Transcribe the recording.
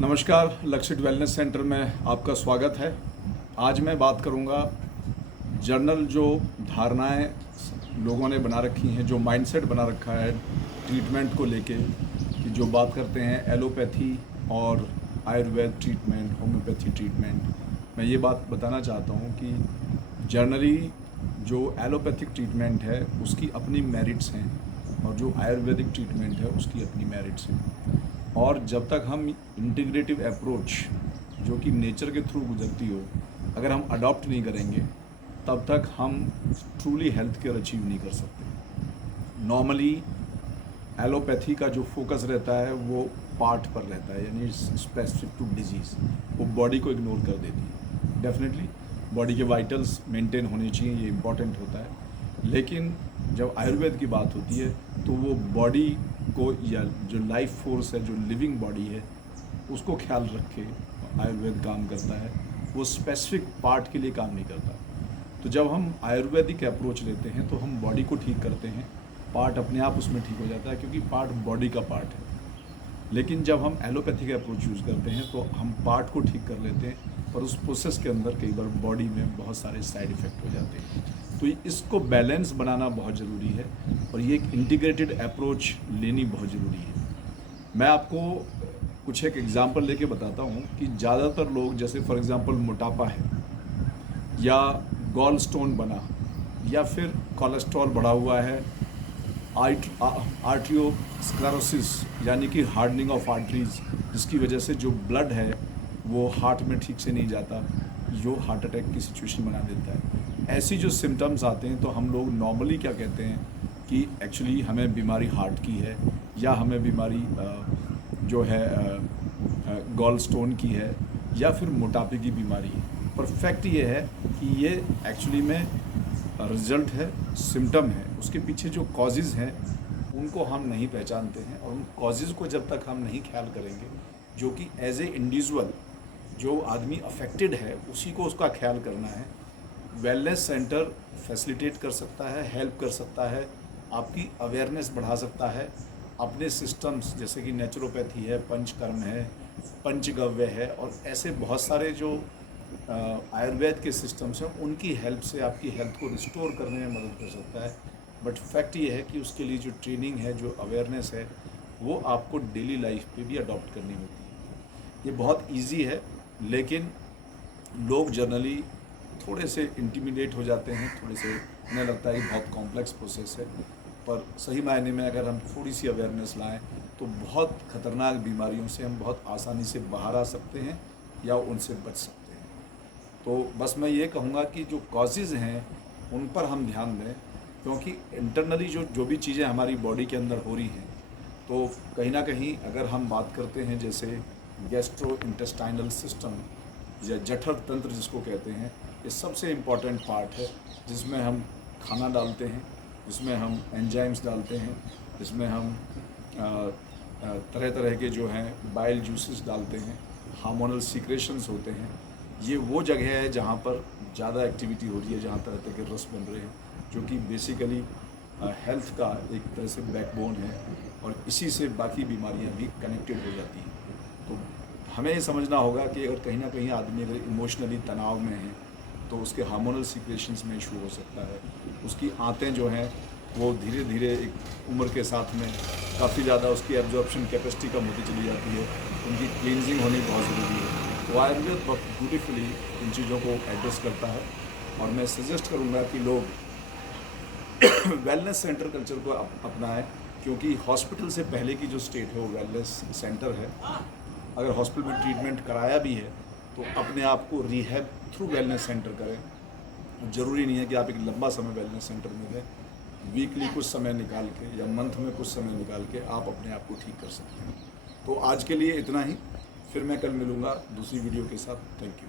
नमस्कार, लक्षित wellness centre में आपका स्वागत है। आज मैं बात करूंगा जनरल जो धारणाएं लोगों ने बना रखी हैं, जो माइंडसेट बना रखा है ट्रीटमेंट को लेके, कि जो बात करते हैं एलोपैथी और आयुर्वेद ट्रीटमेंट, होम्योपैथी ट्रीटमेंट। मैं ये बात बताना चाहता हूँ कि जनरली जो एलोपैथिक ट्रीटमेंट है उसकी अपनी मेरिट्स हैं और जो आयुर्वेदिक ट्रीटमेंट है उसकी अपनी मेरिट्स हैं। और जब तक हम इंटीग्रेटिव अप्रोच जो कि नेचर के थ्रू गुजरती हो, अगर हम अडॉप्ट नहीं करेंगे तब तक हम ट्रूली हेल्थ केयर अचीव नहीं कर सकते। नॉर्मली एलोपैथी का जो फोकस रहता है वो पार्ट पर रहता है, यानी स्पेसिफिक टू डिजीज़, वो बॉडी को इग्नोर कर देती है। डेफिनेटली बॉडी के वाइटल्स मेंटेन होने चाहिए, ये इम्पॉर्टेंट होता है। लेकिन जब आयुर्वेद की बात होती है तो वो बॉडी को, या जो लाइफ फोर्स है, जो लिविंग बॉडी है, उसको ख्याल रख के आयुर्वेद काम करता है। वो स्पेसिफिक पार्ट के लिए काम नहीं करता। तो जब हम आयुर्वेदिक अप्रोच लेते हैं तो हम बॉडी को ठीक करते हैं, पार्ट अपने आप उसमें ठीक हो जाता है क्योंकि पार्ट बॉडी का पार्ट है। लेकिन जब हम एलोपैथिक अप्रोच यूज़ करते हैं तो हम पार्ट को ठीक कर लेते हैं, पर उस प्रोसेस के अंदर कई बार बॉडी में बहुत सारे साइड इफ़ेक्ट हो जाते हैं। तो इसको बैलेंस बनाना बहुत ज़रूरी है और ये एक इंटीग्रेटेड अप्रोच लेनी बहुत ज़रूरी है। मैं आपको कुछ एक एग्जांपल लेके बताता हूँ कि ज़्यादातर लोग, जैसे फॉर एग्जांपल मोटापा है, या गॉल स्टोन बना, या फिर कोलेस्ट्रॉल बढ़ा हुआ है, आर्ट्रियोस्क्लेरोसिस यानी कि हार्डनिंग ऑफ आर्टरीज, जिसकी वजह से जो ब्लड है वो हार्ट में ठीक से नहीं जाता, जो हार्ट अटैक की सिचुएशन बना देता है। ऐसी जो सिम्टम्स आते हैं तो हम लोग नॉर्मली क्या कहते हैं कि एक्चुअली हमें बीमारी हार्ट की है, या हमें बीमारी जो है गॉल स्टोन की है, या फिर मोटापे की बीमारी है। पर फैक्ट ये है कि ये एक्चुअली में रिजल्ट है, सिम्टम है। उसके पीछे जो कॉजेज़ हैं उनको हम नहीं पहचानते हैं, और उन कॉजेज़ को जब तक हम नहीं ख्याल करेंगे, जो कि एज ए इंडिविजुअल जो आदमी अफेक्टेड है उसी को उसका ख्याल करना है। वेलनेस सेंटर फैसिलिटेट कर सकता है, हेल्प कर सकता है, आपकी अवेयरनेस बढ़ा सकता है। अपने सिस्टम्स जैसे कि नेचुरोपैथी है, पंचकर्म है, पंचगव्य है, और ऐसे बहुत सारे जो आयुर्वेद के सिस्टम्स हैं उनकी हेल्प से आपकी हेल्थ को रिस्टोर करने में मदद कर सकता है। बट फैक्ट ये है कि उसके लिए जो ट्रेनिंग है, जो अवेयरनेस है, वो आपको डेली लाइफ पे भी अडॉप्ट करनी होती है। ये बहुत इजी है, लेकिन लोग जनरली थोड़े से इंटिमिडेट हो जाते हैं, थोड़े से उन्हें लगता है कि बहुत कॉम्प्लेक्स प्रोसेस है। पर सही मायने में अगर हम थोड़ी सी अवेयरनेस लाएं तो बहुत ख़तरनाक बीमारियों से हम बहुत आसानी से बाहर आ सकते हैं या उनसे बच सकते हैं। तो बस मैं ये कहूँगा कि जो कॉजेज़ हैं उन पर हम ध्यान दें, क्योंकि इंटरनली जो भी चीज़ें हमारी बॉडी के अंदर हो रही हैं, तो कहीं ना कहीं अगर हम बात करते हैं जैसे गैस्ट्रो इंटेस्टाइनल सिस्टम या जठर तंत्र जिसको कहते हैं, ये सबसे इम्पॉर्टेंट पार्ट है, जिसमें हम खाना डालते हैं, जिसमें हम एंजाइम्स डालते हैं, जिसमें हम तरह तरह के जो हैं बाइल जूसेस डालते हैं, हार्मोनल सीक्रेशंस होते हैं। ये वो जगह है जहाँ पर ज़्यादा एक्टिविटी हो रही है, जहाँ तरह तरह के रस बन रहे हैं, जो कि बेसिकली हेल्थ का एक तरह से बैकबोन है, और इसी से बाकी बीमारियाँ भी कनेक्टेड हो जाती हैं। तो हमें ये समझना होगा कि अगर कहीं ना कहीं आदमी अगर इमोशनली तनाव में है तो उसके हार्मोनल सीक्रेशंस में इशू हो सकता है। उसकी आंतें जो हैं वो धीरे धीरे एक उम्र के साथ में काफ़ी ज़्यादा उसकी एब्जॉर्प्शन कैपेसिटी कम होती चली जाती है, उनकी क्लींजिंग होनी बहुत ज़रूरी है। तो आयुर्वेद बहुत ब्यूटीफुली इन चीज़ों को एड्रेस करता है, और मैं सजेस्ट करूँगा कि लोग वेलनेस सेंटर कल्चर को अपनाएं, क्योंकि हॉस्पिटल से पहले की जो स्टेट है वो वेलनेस सेंटर है। अगर हॉस्पिटल में ट्रीटमेंट कराया भी है तो अपने आप को रिहैब थ्रू वेलनेस सेंटर करें। ज़रूरी नहीं है कि आप एक लंबा समय वेलनेस सेंटर में रहें। वीकली कुछ समय निकाल के या मंथ में कुछ समय निकाल के आप अपने आप को ठीक कर सकते हैं। तो आज के लिए इतना ही, फिर मैं कल मिलूँगा दूसरी वीडियो के साथ। Thank you.